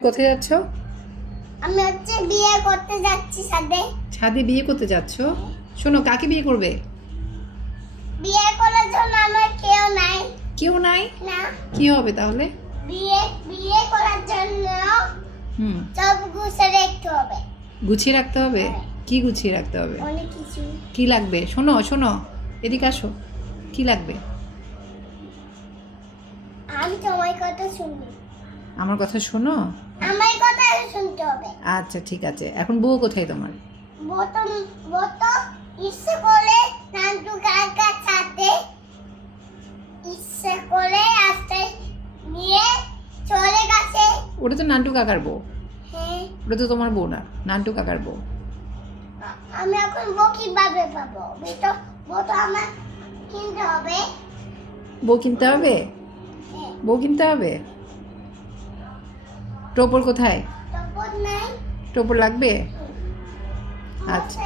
কোথায় যাচ্ছ? আমি বিয়ে করতে যাচ্ছি ছাদে। ছাদে বিয়ে করতে যাচ্ছ? শোনো, কাকে বিয়ে করবে? বিয়ে করার জন্য আমার কেউ নাই। কেউ নাই? না। কি হবে তাহলে? বিয়ে বিয়ে করার জন্য সব গুছিয়ে রাখতে হবে। গুছিয়ে রাখতে হবে? হ্যাঁ। কি গুছিয়ে রাখতে হবে? অনেক কিছু। কি লাগবে? শোনো শোনো, এদিকে আসো। কি লাগবে? আমি তোমার কথা শুনবি। আমার কথা শোনো। আমার কথা শুনতে হবে। আচ্ছা ঠিক আছে, এখন বউ কোথায় তোমার? বতো ইচ্ছে করে নান্টু কাকার সাথে ইচ্ছে করে আসতে নিয়ে চলে গেছে। ওটা তো নান্টু কাকার বউ। হ্যাঁ। ওটা তো তোমার বউ না, নান্টু কাকার বউ। আমি এখন বউ কিভাবে পাবো? বউ তো আমার কিনতে হবে। বউ কিনতে হবে? হ্যাঁ। বউ কিনতে হবে? টোপর কোথায়? তারপর নাই। টোপর লাগবে? আচ্ছা